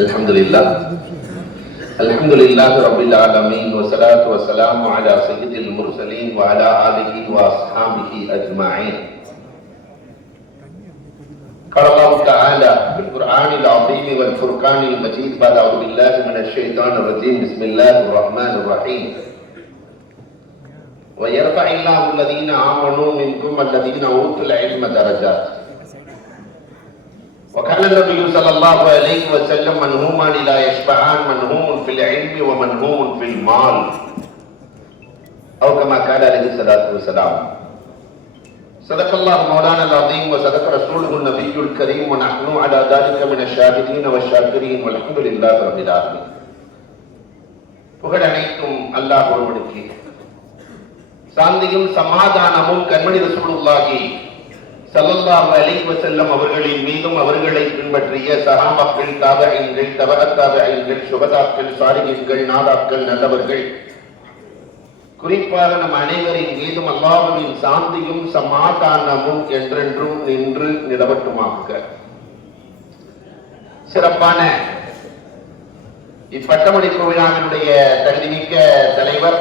الحمد لله رب العالمين والصلاة والسلام على سيد المرسلين وعلى آله وأصحابه أجمعين. قال الله تعالى في القرآن العظيم والفرقان المجيد بعد أعوذ بالله من الشيطان الرجيم بسم الله الرحمن الرحيم. ويرفع الله الذين آمنوا منكم الذين أوتوا العلم درجات. وقال النبي صلى الله عليه وسلم منهومان لا يشبعان منهوم في العلم ومنهوم في المال أو كما قال عليه الصلاة والسلام. صدق الله مولانا العظيم وصدق رسوله النبي الكريم ونحن على ذلك من الشاهدين والشاكرين والحمد لله رب العالمين. புகழ் அனைத்தும் அல்லாஹ் ஒருவனுக்கே. சாந்தியும் சமாதானமும் கண்மணி ரசூலுல்லாஹி ஸல்லல்லாஹு அலைஹி வஸல்லம் அவர்களின் மீதும் அவர்களை பின்பற்றிய சஹாபாக்கள், தாபிஈன்கள், தபஅத் தாபிஈன்கள், சுஹதாக்கள், சாலிஹீன்கள், நாதாக்கள், நல்லவர்கள், குறிப்பாக நம் அனைவரின் மீதும் அல்லாஹ்வின் சாந்தியும் சமாதானமும் என்றென்றும் நின்று நிலவட்டுமாக. சிறப்பான இப்பட்டமளிப்பு விழாவினுடைய தகுதிமிக்க தலைவர்,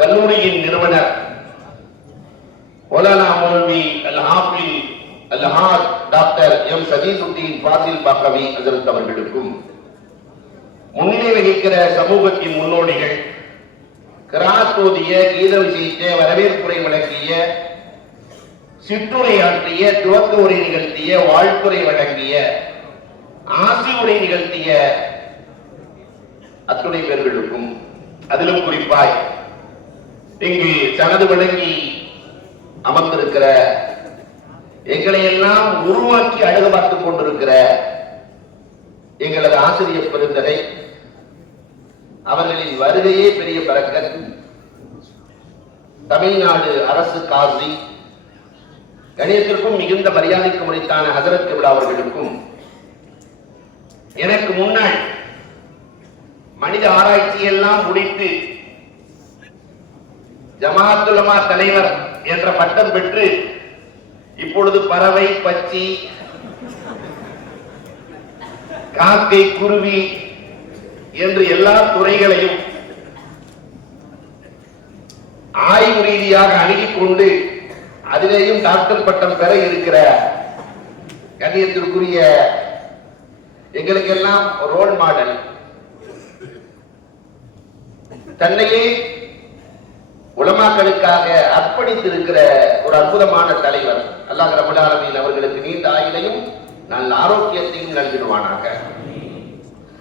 கல்லூரியின் நிறுவனர் மௌலானா மௌலவி அல்-ஹாஃபில் அல்-ஹாஜ் டாக்டர் எம் சதீசுத்தீன் ஃபாசில் பாக்கவி ஹஜ்ரத் அவர்களுக்கும், முன்னிலை வகிக்கிற சமூகத்தின் முன்னோடிகள், கிராத் ஓதிய, கீத விஷயித்த, வரவேற்புரை வழங்கிய, சிற்றுரை ஆற்றிய, துவக்க உரை நிகழ்த்திய, வாழ்த்துறை வழங்கிய, ஆசி உரை நிகழ்த்திய அத்துணை பேர்களுக்கும், அதிலும் குறிப்பாய் இங்கு சனது வழங்கி அமர்ந்திருக்கிற, எங்களை எல்லாம் உருவாக்கி அழகு பார்த்துக் கொண்டிருக்கிற எங்களது ஆசிரியர் பெருந்தகை, அவர்களின் வருகையே பெரிய பரக்கத், தமிழ்நாடு அரசு காசி, கணேசத்திற்கும் மிகுந்த மரியாதைக்கு முறைத்தான ஹஜரத் கிப்லா அவர்களுக்கும், எனக்கு முன்னால் மனித ஆராய்ச்சி எல்லாம் முடித்து ஜமாஅத் உலமா தலைவர் என்ற பட்டம் பெற்று இப்பொழுது பறவை, பச்சி, காக்கை, குருவி என்று எல்லா துறைகளையும் ஆய்வு ரீதியாக அணுகிக் கொண்டு அதிலேயும் டாக்டர் பட்டம் பெற இருக்கிற கண்ணியத்திற்குரிய எங்களுக்கெல்லாம் ரோல் மாடல், தன்னையே உலமாக்களுக்காக அர்ப்பணித்திருக்கிற ஒரு அற்புதமான தலைவர் அல்லாஹ் ரப்பல் ஆலமீன் அவர்களுக்கு நீண்ட ஆயுளையும் நல்ல ஆரோக்கியத்தையும் நல்கிடுவானாக.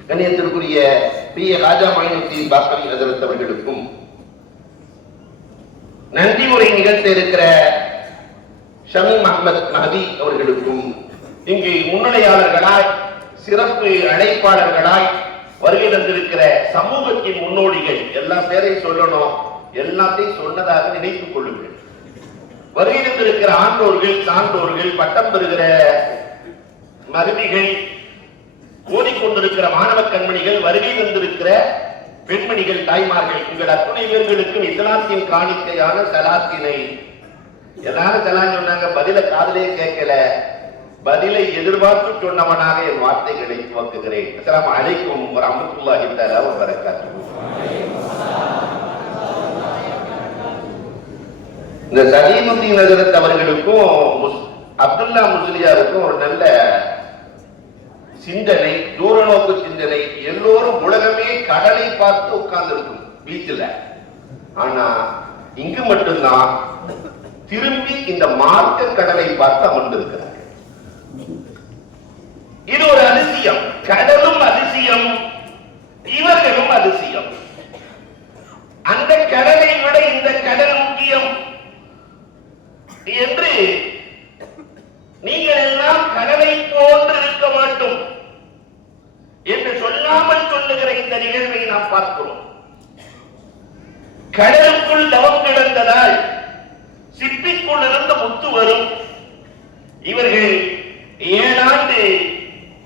கண்ணியத்திற்குரிய பி ஏ ராஜா மொய்னுத்தீன் பாக்கவி ஹஜ்ரத் அவர்களுக்கும், நன்றி உரை நிகழ்த்த இருக்கிற ஷமீம் அஹ்மத் மஹதி அவர்களுக்கும், இங்கு முன்னிலையாளர்களாய் சிறப்பு அழைப்பாளர்களாய் வருகை தந்திருக்கிற சமூகத்தின் முன்னோடிகள், எல்லா பேரையும் சொல்லணும், எல்லாத்தையும் சொன்னதாக நினைத்துக் கொள்ளுங்கள். வருகை தந்திருக்கிற ஆண்டோர்கள், சான்றோர்கள், பட்டம் பெறுகிற மருமிகள், ஓதிக்கொண்டிருக்கிற மாணவ கண்மணிகள், வருகை தந்திருக்கிற பெண்மணிகள், தாய்மார்கள், உங்கள் அத்துணை பேர்களுக்கும் இஸ்லாத்தின் காணிக்கையான சலாத்தினை, எல்லாரும் சலாம் சொன்னாங்க, பதில காதலே கேட்கல, பதிலை எதிர்பார்த்து சொன்னவனாக என் வார்த்தைகளை துவக்குகிறேன். அஸ்ஸலாமு அலைக்கும் வரஹ்மத்துல்லாஹி தஆலா வ பரக்காத்துஹு. இந்த சலீமுத்தீன் ஹஜ்ரத் அவர்களுக்கும் அப்துல்லா முஸ்லியாருக்கும் ஒரு நல்ல சிந்தனை, தூரநோக்கு சிந்தனை. எல்லோரும் உலகமே கடலை பார்த்து உட்கார்ந்து இருக்கும் பீச்சில், ஆனா இங்கு மட்டும்தான் திரும்பி இந்த மார்க்க கடலை பார்த்து அமர்ந்திருக்கிறார். இது ஒரு அதிசயம். கடலும் அதிசயம், இவர்களும் அதிசயம். அந்த கடலை விட இந்த கடல் முக்கியம் என்று நீங்கள் எல்லாம் கடலை போன்று இருக்க மாட்டோம் என்று சொல்லாமல் சொல்லுகிற இந்த நிகழ்வை நாம் பார்க்கிறோம். கடலுக்குள் தவம் கிடந்ததால் சிப்பிக்குள் இருந்து முத்து வரும். இவர்கள் 7 ஆண்டு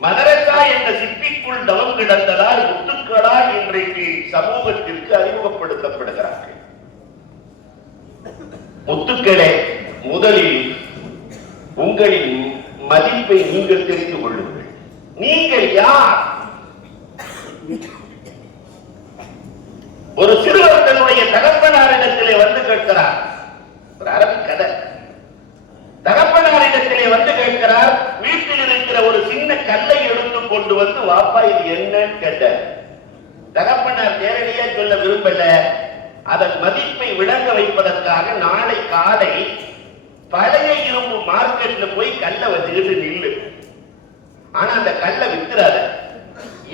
மதரசா என்ற சிப்பிக்குள் தவம் கிடந்ததால் முத்துக்களால் இன்றைக்கு சமூகத்திற்கு அறிமுகப்படுத்தப்படுகிறார்கள். முத்துக்களே, முதலில் உங்களின் மதிப்பை நீங்கள் தெரிந்து கொள்ளுங்கள். நீங்கள் யார்? ஒரு சிறுவர் தன்னுடைய தகப்பனாரிடத்திலே வந்து கேட்கிறார். ஒரு அரபி கதை. தகப்பனாரிடத்திலே வந்து கேட்கிறார். வீட்டில் இருக்கிற ஒரு சின்ன கல்லை எடுத்து கொண்டு வந்து, வாப்பா இது என்னன்னு கேட்டார். தகப்பனார் நேரடியா சொல்ல விரும்பல. அதன் மதிப்பை விளங்க வைப்பதற்காக நாளை காலை பழைய இரும்பு மார்க்கெட்ல போய் கல்லை வச்சுக்கிட்டு நில்லு. ஆனா அந்த கல்லை விற்கிறாத,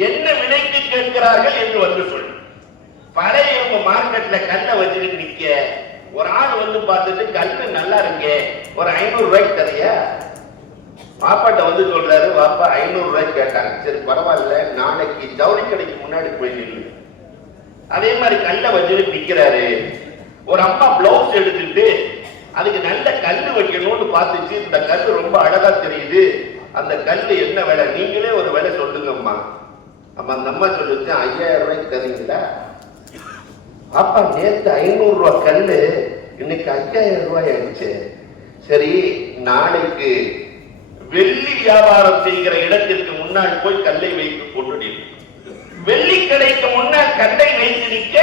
என்ன விலைக்கு கேட்கிறார்கள் என்று வந்து சொல்லு. பழைய இரும்பு மார்க்கெட்ல கல்லை வச்சுக்கிட்டு நிக்க ஒரு ஆள் வந்து பார்த்துட்டு, கல்லு நல்லா இருக்கு, ஒரு 500 ரூபாய்க்கு தரையா? பாப்பாட்ட வந்து சொல்றாரு, பாப்பா 500 ரூபாய்க்கு கேட்டாங்க. சரி பரவாயில்ல, நாளைக்கு ஜவுளி கடைக்கு முன்னாடி போய் நில்லு. அதே மாதிரி கல்லை வச்சுக்கிட்டு நிக்கிறாரு. ஒரு அம்மா பிளவுஸ் எடுத்துட்டு அதுக்கு நல்ல கல்லு வைக்கணும்னு பார்த்துச்சு. இந்த கல்லு ரொம்ப அழகா தெரியுது, அந்த கல்லு என்ன விலை, நீங்களே ஒரு விலை சொல்லுங்கம்மா. அம்மா அந்த அம்மா சொல்லுச்சு, 5000 ரூபாய்க்கு தரீங்களா? அப்பா நேற்று 500 ரூபாய் கல்லு, இன்னைக்கு 5000 ரூபாய் ஆயிடுச்சு. சரி நாளைக்கு வெள்ளி வியாபாரம் செய்கிற இடத்திற்கு முன்னால் போய் கல்லை வைத்து கொண்டு வெள்ளி கடைக்கு முன்னால் கல்லை வைத்து நிற்க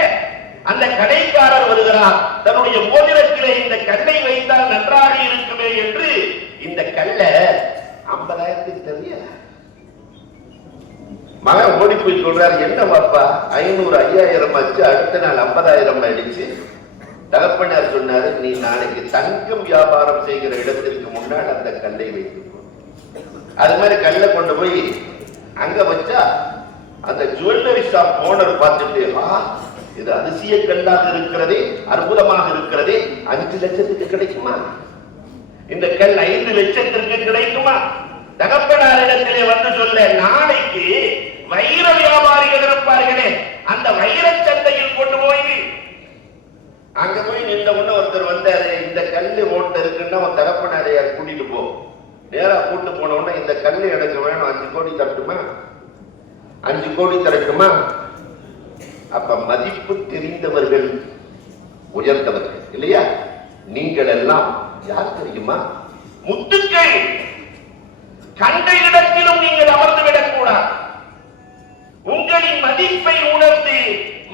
அந்த கடைக்காரர் வருகிறார். தன்னுடைய மோதிரத்திலே இந்த கல்லை வைத்தால் நன்றாக இருக்குமே என்று இந்த கல்லை 50,000 தெரிய மகன் ஓடி போய் சொல்றாரு, என்ன பாப்பா 500 5000 ஆச்சு, அடுத்த நாள் 50,000 ஆயிடுச்சு. தகப்பனார் சொன்னாரு, நீ நாளைக்கு தங்கம் வியாபாரம் செய்கிற இடத்திற்கு முன்னால் அந்த கல்லை வைத்து. அது மாதிரி கல்லை கொண்டு போய் அங்க வச்சா அந்த ஜுவல்லரி ஷாப் ஓனர் பார்த்துட்டு, இது அதிசய கல்லாக இருக்கிறதே, அற்புதமாக இருக்கிறதே, 5 லட்சத்துக்கு கிடைக்குமா? இந்த கல் 5 லட்சத்திற்கு கிடைக்குமா? தகப்பனாரிடத்திலே வந்து சொல்ல, நாளைக்கு வைர வியாபாரிகள் இருப்பார்களே, அந்த வைர சந்தையில் கொண்டு போய் அங்க போய் நின்ற உடனே ஒருத்தர் வந்தாரு, இந்த கல்லு ஓட்ட இருக்குன்னா உன் தகப்பனாரையார் கூட்டிட்டு போ. நேரா கூட்டு போன உடனே, இந்த கல்லு எனக்கு வேணும், 5 கோடி தரட்டுமா? 5 கோடி தரட்டுமா? அப்ப மதிப்பு தெரிந்தவர்கள் உயர்ந்தவர்கள் இல்லையா? நீங்கள் எல்லாம் யார் தெரியுமா? முத்துக்கள். கண்ட இடத்திலும் நீங்கள் அமர்ந்து விடக்கூடாது. உங்களின் மதிப்பை உணர்ந்து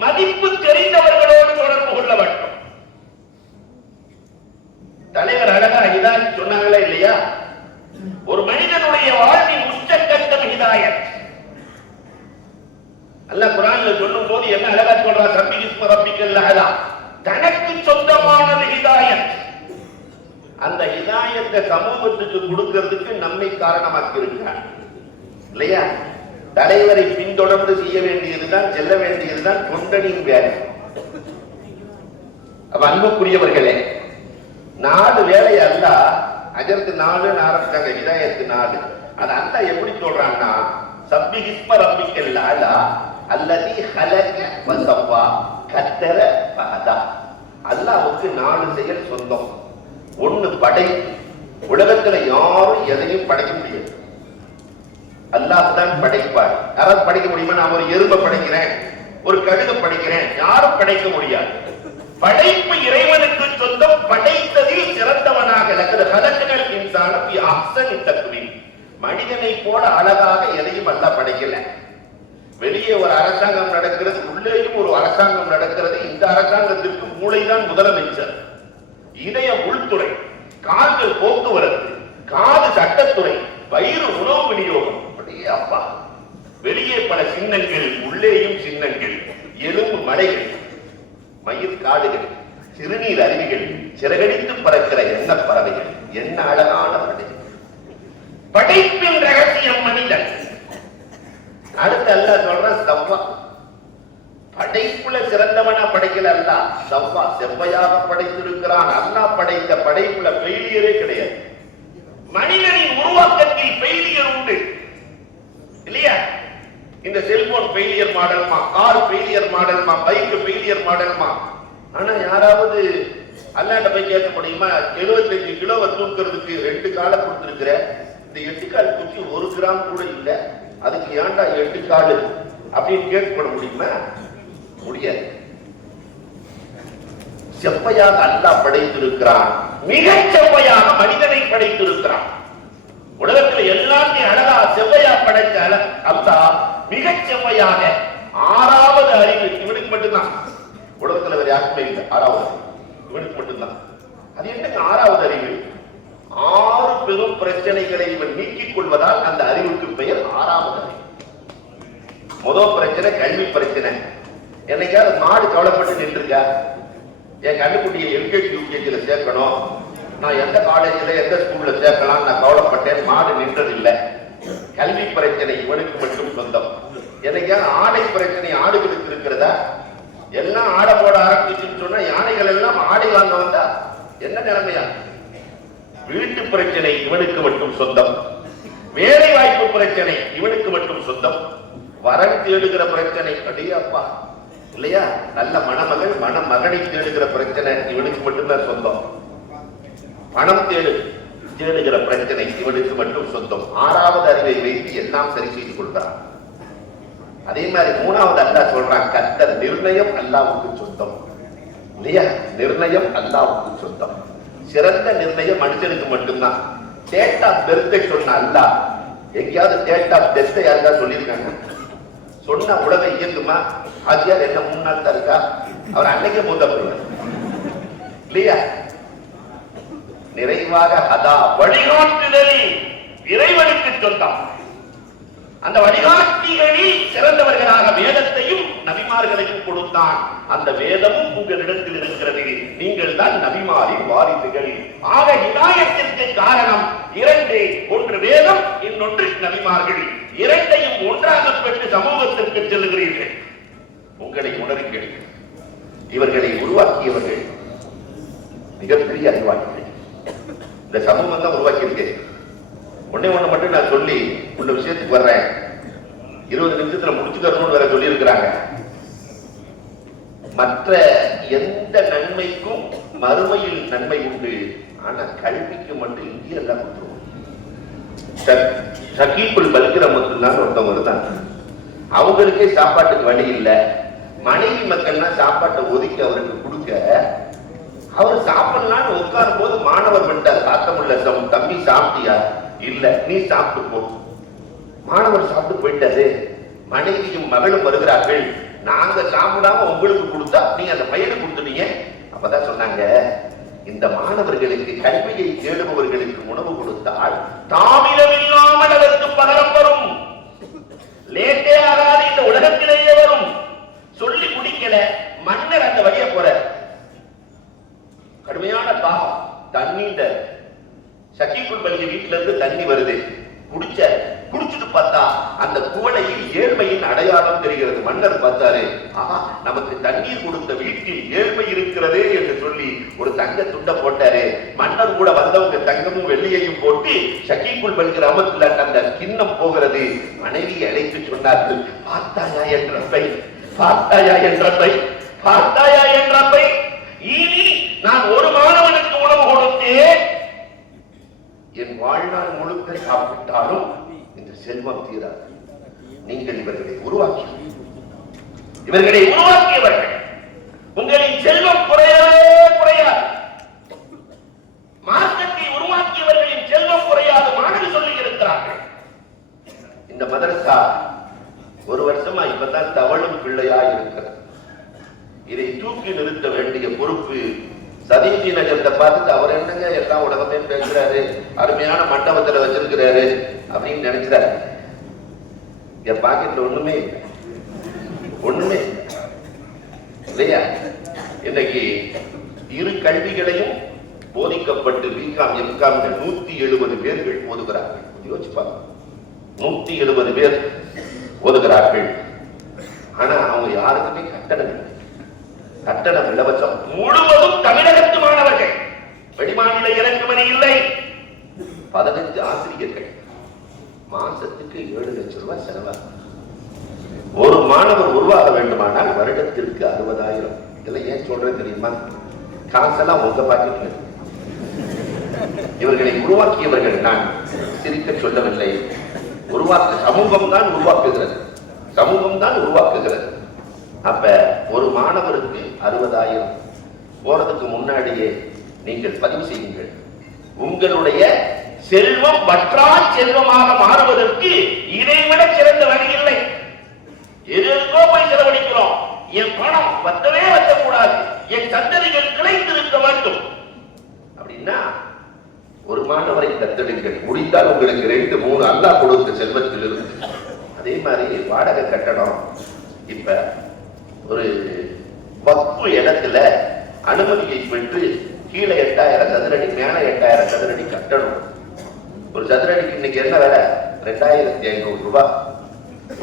மதிப்பு தெரிந்தவர்களோடு தொடர்பு கொள்ள வேண்டும். தலைவர் அழகா ஹிதாயத் சொன்னாங்களே இல்லையா? ஒரு மனிதனுடைய வாழ்வின் உச்சக்கட்டம் ஹிதாயத். அல்லாஹ் குர்ஆன்ல சொல்லும் போது என்ன அழகா சொல்றார், ரப்பி இஸ்ம ரப்பிக்கல் அலா, தனக்கு சொந்தமானது ஹிதாயத். அந்த ஹிதாயத்தை சமூகத்துக்கு கொடுக்கிறதுக்கு நம்மை காரணமாக்கி இருக்கிறார் இல்லையா? தலைவரை பின்தொடர்ந்து செய்ய வேண்டியதுதான், செல்ல வேண்டியதுதான் தொண்டனின் வேலை. அன்புக்குரியவர்களே, 4 வேலை அல்ல அஜர்த்து 4 ஆரம்பிச்சாங்க, ஹிதாயத்து 4. அது அல்லாஹ் எப்படி சொல்றான்னா, சப்பி இஸ்ம ரப்பிக்கல் அலா அல்லதி ஹலக வஸவ்வா கத்தர ஃபஹதா. அல்லாஹ்வுக்கு 4 செயல் சொந்தம். 1 படை. உலகத்துல யாரும் எதையும் படைக்க முடியாது, அல்லாஹ் தான் படைப்பார். யாராவது படைக்க முடியுமா? நான் ஒரு எறும்பை படைக்கிறேன், ஒரு கழுதை படைக்கிறேன், யாரும் படைக்க முடியாது. படைப்பு இறைவனுக்கு சொந்தம். படைத்ததில் சிறந்தவனாக மனிதனை போல அழகாக எதையும் அல்ல படைக்கல. வெளியே ஒரு அரசாங்கம் நடக்கிறது, உள்ளேயும் ஒரு அரசாங்கம் நடக்கிறது. இந்த அரசாங்கத்திற்கு மூளைதான் முதலமைச்சர், இதய உள்துறை, கால்கள் போக்குவரத்து, காது சட்டத்துறை, வயிறு உணவு விநியோகம். அப்படியே அப்பா, வெளியே பல சின்னங்கள், உள்ளேயும் சின்னங்கள், எலும்பு மலைகள், மயிர் காடுகள், சிறுநீர் அருவிகள், சிறகடித்து பறக்கிற எண்ண பறவைகள். என்ன அழகான படை! படைப்பின் ரகசியம் மனிதன். அடுத்து அல்லாஹ் சொல்றான் சவ்வா. படைப்புல சிறந்தவனா படைக்கல அல்லாஹ், சவ்வா செவ்வையாக படைத்திருக்கிறான். அல்லாஹ் படைத்த படைப்புல ஃபெயிலியரே கிடையாது. மனிதனின் உருவாக்கத்தில் ஃபெயிலியர் உண்டு இல்லையா? இந்த செல்போன் ஃபெயிலியர் மாடல்மா, கார் ஃபெயிலியர் மாடல்மா, பைக் ஃபெயிலியர் மாடல்மா. ஆனா யாராவது அல்லாஹ்ட்ட போய் கேட்க முடியுமா? 75 கிலோவை தூக்குறதுக்கு 2 காலை கொடுத்திருக்கிற, இந்த 8 கால் குச்சி 1 கிராம் கூட இல்லை, அதுக்கு ஏன்டா 8 கால் அப்படின்னு கேட்கப்பட முடியுமா? முடியாது. செவ்வையாக அல்லாஹ் படைத்திருக்கிறான், மிக செவ்வையாக மனிதனை படைத்திருக்கிறான். உலகத்தில் எல்லாத்தையும் அழகா செவ்வையா படைச்ச அல்லாஹ் மிகச் செம்மையாக ஆறாவது அறிவு இவனுக்கு மட்டும்தான். உலகத்துல வேற யாருக்குமே இல்லை. ஆறாவது இவனுக்கு மட்டும்தான். அது என்னங்க ஆறாவது அறிவு? 6 பெரும் பிரச்சனைகளை இவன் நீக்கிக் கொள்வதால் அந்த அறிவுக்கு பெயர் ஆறாவது அறிவு. முதல் பிரச்சனை கல்வி பிரச்சனை. என்னைக்காவது மாடு கவலைப்பட்டு நின்றுருக்கா? என் கண்டுக்குட்டியை எல்கேஜி யூகேஜில சேர்க்கணும், நான் எந்த காலேஜ்ல எந்த ஸ்கூல்ல சேர்க்கலாம் நான் கவலைப்பட்டேன், மாடு நின்றது இல்லை. கல்வி பிரச்சனை இவனுக்கு மட்டும் சொந்தம். என்னைக்காவது ஆடை பிரச்சனை ஆடுகளுக்கு இருக்கிறதா? எல்லாம் ஆடை போட ஆரம்பிச்சுன்னு சொன்னா யானைகள் எல்லாம் ஆடை வாங்க வந்தா என்ன நிலைமையா? வீட்டு பிரச்சனை இவனுக்கு மட்டும் சொந்தம். வேலை வாய்ப்பு பிரச்சனை இவனுக்கு மட்டும் சொந்தம். வரன் தேடுகிற பிரச்சனை அடியப்பா இல்லையா? நல்ல மணமகள் மணமகனை தேடுகிற பிரச்சனை இவனுக்கு மட்டும்தான் சொந்தம். பணம் தேடுகிற பிரச்சனை இவனுக்கு மட்டும் சொந்தம். ஆறாவது அறிவை வைத்து எல்லாம் சரி செய்து கொள்கிறான். அதே மாதிரி மூணாவது அல்லாஹ் சொல்றான், கர்த்தர் நிர்ணயம் அல்லாஹ்வுக்கு சொந்தம் இல்லையா? நிர்ணயம் அல்லாஹ்வுக்கு சொந்தம். சிறந்த நிர்ணயம் மனுஷனுக்கு மட்டும்தான். டேட் ஆஃப் பெர்த்தை சொன்ன அல்லாஹ் எங்கேயாவது டேட் ஆஃப் டெத்தை யாருக்கா சொல்லியிருக்காங்க? சொன்ன உலகம் இயங்குமா? ஆச்சியார் என்ன 3 நாள் தான் இருக்கா? அவர் அன்னைக்கே மூத்த இல்லையா? நிறைவாக ஹதா வழிகாட்டுதல் இறைவனுக்கு சொந்தம். அந்த வழிகாட்டிகளில் சிறந்தவர்களாக வேதத்தையும் நபிமார்களையும் கொடுத்தான். அந்த வேதமும் உங்களிடத்தில் இருக்கிறது. நீங்கள் தான் நபிமாரின் வாரிசுகள். ஆக ஹிதாயத்திற்கு காரணம் 2. ஒன்று வேதம், இன்னொன்று நபிமார்கள். இரண்டையும் ஒன்றாக பெற்று சமூகத்திற்கு செல்லுகிறீர்கள். உங்களை உணருங்கள். இவர்களை உருவாக்கியவர்கள் மிகப்பெரிய அறிவாளிகள். இந்த சமூகம் தான் உருவாக்கியிருக்கு. ஒன்னே ஒண்ணு மட்டும் நான் சொல்லி உள்ள விஷயத்துக்கு வர்றேன். 20 நிமிஷத்துல முடிச்சுக்கணும்னு வேற சொல்லி இருக்கிறாங்க. மற்ற எந்த நன்மைக்கும் மறுமையில் நன்மை உண்டு. ஆனா கல்விக்கு மட்டும் இங்கே எல்லாம் கொடுத்துருவோம். ஷகீபுல் பல்கி ரஹ்மத்துல்லாஹி ஒருத்தவங்க இருந்தாங்க. அவங்களுக்கே சாப்பாட்டுக்கு வழி இல்லை. மனைவி மக்கள்னா சாப்பாட்டை ஒதுக்கி அவருக்கு கொடுக்க, அவர் சாப்பிடலான்னு உட்காரும் போது மாணவர் விட்டார், சாத்தமுள்ள தம்பி சாப்பிட்டியா? இல்ல, நீ சாப்பிட்டு போ. மாணவர் சாப்பிட்டு போயிட்டாரு. மனைவியும் மகளும் வருகிறார்கள். நாங்க சாப்பிடாம உங்களுக்கு கொடுத்தா நீங்க அந்த பையனுக்கு கொடுத்துட்டீங்க. அப்பதான் சொன்னாங்க, இந்த மாணவர்களுக்கு கல்வியை தேடுபவர்களுக்கு உணவு கொடுத்தால் தாமிரமில்லாமல் அதற்கு பகரம் வரும். லேட்டே ஆகாது, இந்த உலகத்திலேயே வரும். சொல்லி குடிக்கல, மன்னர் அந்த வழிய போற கடுமையான தாகம், தண்ணீண்ட ஷகீபுல் பல்கி வீட்டுல இருந்து தண்ணி வருது. குடிச்சுட்டு பார்த்தா அந்த குவளையில் ஏழ்மையின் அடையாளம் தெரிகிறது. மன்னர் பார்த்தாரு, ஆஹா, நமக்கு தண்ணீர் கொடுத்த வீட்டில் ஏழ்மை இருக்கிறதே என்று சொல்லி ஒரு தங்க துண்ட போட்டாரு. மன்னர் கூட வந்தவங்க தங்கமும் வெள்ளியையும் போட்டு ஷகீபுல் பல்கி ரஹ்மத்துல்லாஹி அந்த கிண்ணம் போகிறது. மனைவியை அழைத்து சொன்னார்கள், பார்த்தாயா என்றப்பை, பார்த்தாயா என்றப்பை, பார்த்தாயா என்றப்பை, இனி நான் ஒரு மாணவனுக்கு உணவு கொடுத்தேன், என் வாழ்நாள் முழுக்க சாப்பிட்டாலும் இந்த செல்வம் தீராது. நீங்கள் இவர்களை உருவாக்கியவர்கள். உங்களின் செல்வம் குறையவே குறையாது. மார்க்கத்தை உருவாக்கியவர்களின் செல்வம் குறையாது. மாணவி சொல்லி இருக்கிறார்கள். இந்த மதரசா 1 வருஷமா இப்பதான் தவழும் பிள்ளையா இருக்கிறது. இதை தூக்கி நிறுத்த வேண்டிய பொறுப்பு சதீஜி நகரத்தை பார்த்துட்டு அவர் என்னங்க எல்லா உலகத்தையும் பேசுறாரு, அருமையான மண்டபத்துல வச்சிருக்கிறாரு அப்படின்னு நினைச்சாரு. என் பாக்கெட்ல ஒண்ணுமே இல்லையா? இன்னைக்கு இரு கல்விகளையும் போதிக்கப்பட்டு பிகாம் எம்காம் 170 பேர்கள் ஓதுகிறார்கள். யோசிச்சு பாருங்க, 170 பேர் ஓதுகிறார்கள். ஆனா அவங்க யாருக்குமே கட்டணம் இலவசம். முழுவதும் தமிழகத்து மாணவர்கள். வெளிமாநில இறக்குமதி இல்லை. 15 ஆசிரியர்கள். மாசத்துக்கு 7 லட்சம் ரூபாய் செலவாகும். ஒரு மாணவர் உருவாக வேண்டுமானால் வருடத்திற்கு 60,000. இதெல்லாம் ஏன் சொல்றேன் தெரியுமா? காசெல்லாம் உங்க பாக்கெட்ல. இவர்களை உருவாக்கியவர்கள் நான் சிரிக்க சொல்லவில்லை. சமூகம் தான் உருவாக்குகிறது. அப்ப ஒரு மாணவருக்கு 60,000 போறதுக்கு முன்னாடியே நீங்கள் பதிவு செய்யுங்கள். உங்களுடைய செல்வம் வற்றா செல்வமாக மாறுவதற்கு இதைவிட சிறந்த வழி என் பணம் வத்தவே வத்தக்கூடாது, என் சந்ததிகள் கிளைத்திருக்க வேண்டும் அப்படின்னா ஒரு மாணவரை தத்தெடுங்கள். முடிந்தால் உங்களுக்கு 2, 3 அல்லாஹ் கொடுத்த செல்வத்தில் இருந்து. அதே மாதிரி வாடகை கட்டணம். இப்ப ஒரு வக்ஃபு இடத்துல அனுமதியை பெற்று கீழே 8000 சதுரடி, மேல 8000 சதுரடி கட்டணும். ஒரு சதுரடிக்கு இன்னைக்கு என்ன வேலை? 2500 ரூபாய்.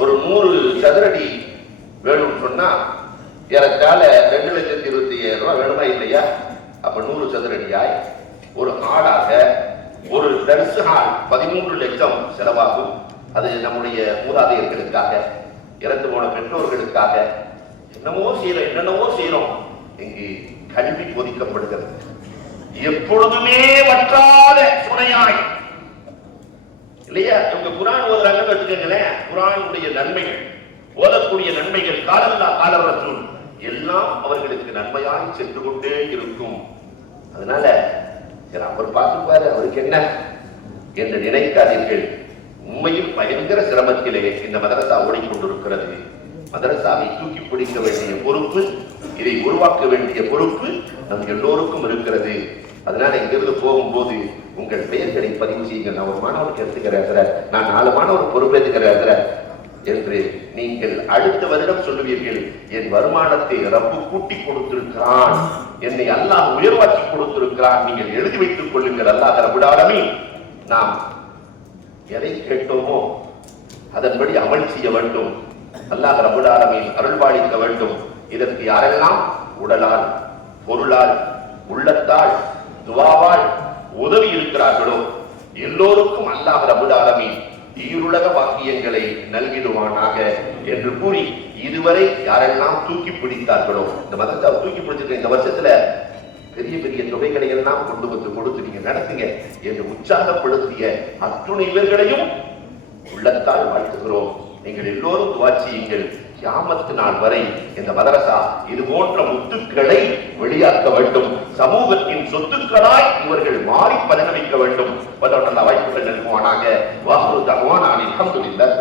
ஒரு 100 சதுரடி வேணும்னு சொன்னா ஏறத்தாழ 2,27,000 ரூபாய் வேணுமா இல்லையா? அப்ப 100 சதுரடியாய் ஒரு ஹாலாக ஒரு தர்ஸ் ஹால் 13 லட்சம் செலவாகும். அது நம்முடைய மூதாதையர்களுக்காக, இறந்து போன பெற்றோர்களுக்காக என்னென்னவோ செய்யறோம். இங்கு கல்வி போதிக்கப்படுகிறது. எப்பொழுதுமே வற்றாத சுனையாய் இல்லையா? இவங்க குர்ஆன் ஓதுறாங்கன்னு வச்சுக்கோங்களேன். குர்ஆனுடைய நன்மைகள், ஓதக்கூடிய நன்மைகள், காலல்லா கால ரசூல் எல்லாம் அவர்களுக்கு நன்மையாய் சென்று கொண்டே இருக்கும். அதனால அவர் பார்த்துப்பாரு, அவருக்கு என்ன என்று நினைக்காதீர்கள். உண்மையில் பயங்கர சிரமத்திலே இந்த மதரசா ஓடிக்கொண்டிருக்கிறது. மதரசாவை தூக்கி பிடிக்க வேண்டிய பொறுப்பு, இதை உருவாக்க வேண்டிய பொறுப்பு நம் எல்லோருக்கும் இருக்கிறது. அதனால இங்கிருந்து போகும்போது உங்கள் பெயர்களை பதிவு செய்யுங்கள். நான் ஒரு மாணவருக்கு எடுத்துக்கிறேன், நான் 4 மாணவர் பொறுப்பேற்றுக்கிறேன் என்று நீங்கள் அடுத்த வருடம் சொல்லுவீர்கள். என் வருமானத்தை ரப்பு கூட்டி கொடுத்திருக்கிறான், என்னை அல்லாஹ் உயர்வாக்கி கொடுத்திருக்கிறான். நீங்கள் எழுதி வைத்துக் கொள்ளுங்கள். அல்லாஹ் ரப்பல் ஆலமீன் நாம் எதை கேட்டோமோ அதன்படி அமல் செய்ய வேண்டும். அல்லாஹ் ரப்பல் ஆலமீன் அருள்பாலிக்க வேண்டும். இதற்கு யாரெல்லாம் உடலால், பொருளால், உள்ளத்தால், துவாவால் உதவி இருக்கிறார்களோ எல்லோருக்கும் அல்லாஹ் ரப்பல் ஆலமீன் ஈருலக வாக்கியங்களை நல்கிடுவானாக என்று கூறி, இதுவரை யாரெல்லாம் தூக்கி பிடித்தார்களோ, இந்த மதத்தை தூக்கி பிடிச்சிருக்க இந்த வருஷத்துல பெரிய பெரிய தொகைகளை எல்லாம் கொண்டு வந்து கொடுத்து நீங்க நடத்துங்க என்று உற்சாகப்படுத்திய அத்துணை பேர்களையும் உள்ளத்தால் வாழ்த்துகிறோம். நீங்கள் எல்லோரும் துஆ செய்யுங்கள். கியாமத் நாள் வரை இந்த மதரசா இது போன்ற முத்துக்களை வெளியாக்க வேண்டும். சமூகத்தின் சொத்துக்களாய் இவர்கள் மாறி பரிணமிக்க வேண்டும். வாய்ப்புகள் நல்குவானாக. வாஹ்ரு தஅவானா அல்ஹம்துலில்லாஹ்.